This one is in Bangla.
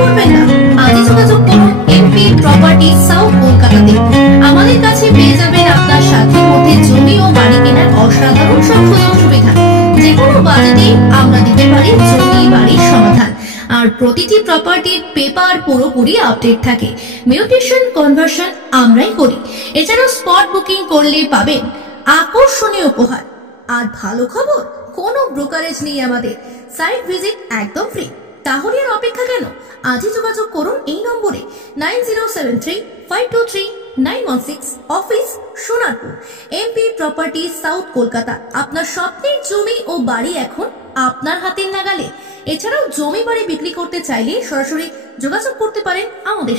করবেন না, আজই যোগাযোগ করুন এমপি প্রপার্টি সাউথ কলকাতাতে। আমাদের কাছে পেয়ে যাবেন আপনার সাধ্যের মধ্যে জমি ও বাড়ি কেনার অসাধারণ সব সুযোগ সুবিধা। যে কোনো বাজেটেই আমরা দিতে পারি জমি বাড়ির সমাধান। আর প্রতিটি প্রপার্টির পেপার পুরোপুরি আপডেট থাকে। মিউটেশন কনভার্সন আমরাই করি। এছাড়াও স্পট বুকিং করলে পাবেন আকর্ষণীয় উপহার। আর ভালো খবর, কোনো ব্রোকারেজ নেই আমাদের, সাইট ভিজিট একদম ফ্রি। তাহলে আর অপেক্ষা কেন, আজই যোগাযোগ করুন এই নম্বরে 9073523916, office Sonarpur, MP property south Kolkata. আপনার স্বপ্নের জমি ও বাড়ি এখন আপনার হাতের নাগালে। এছাড়াও জমি বাড়ি বিক্রি করতে চাইলে সরাসরি যোগাযোগ করতে পারেন আমাদের।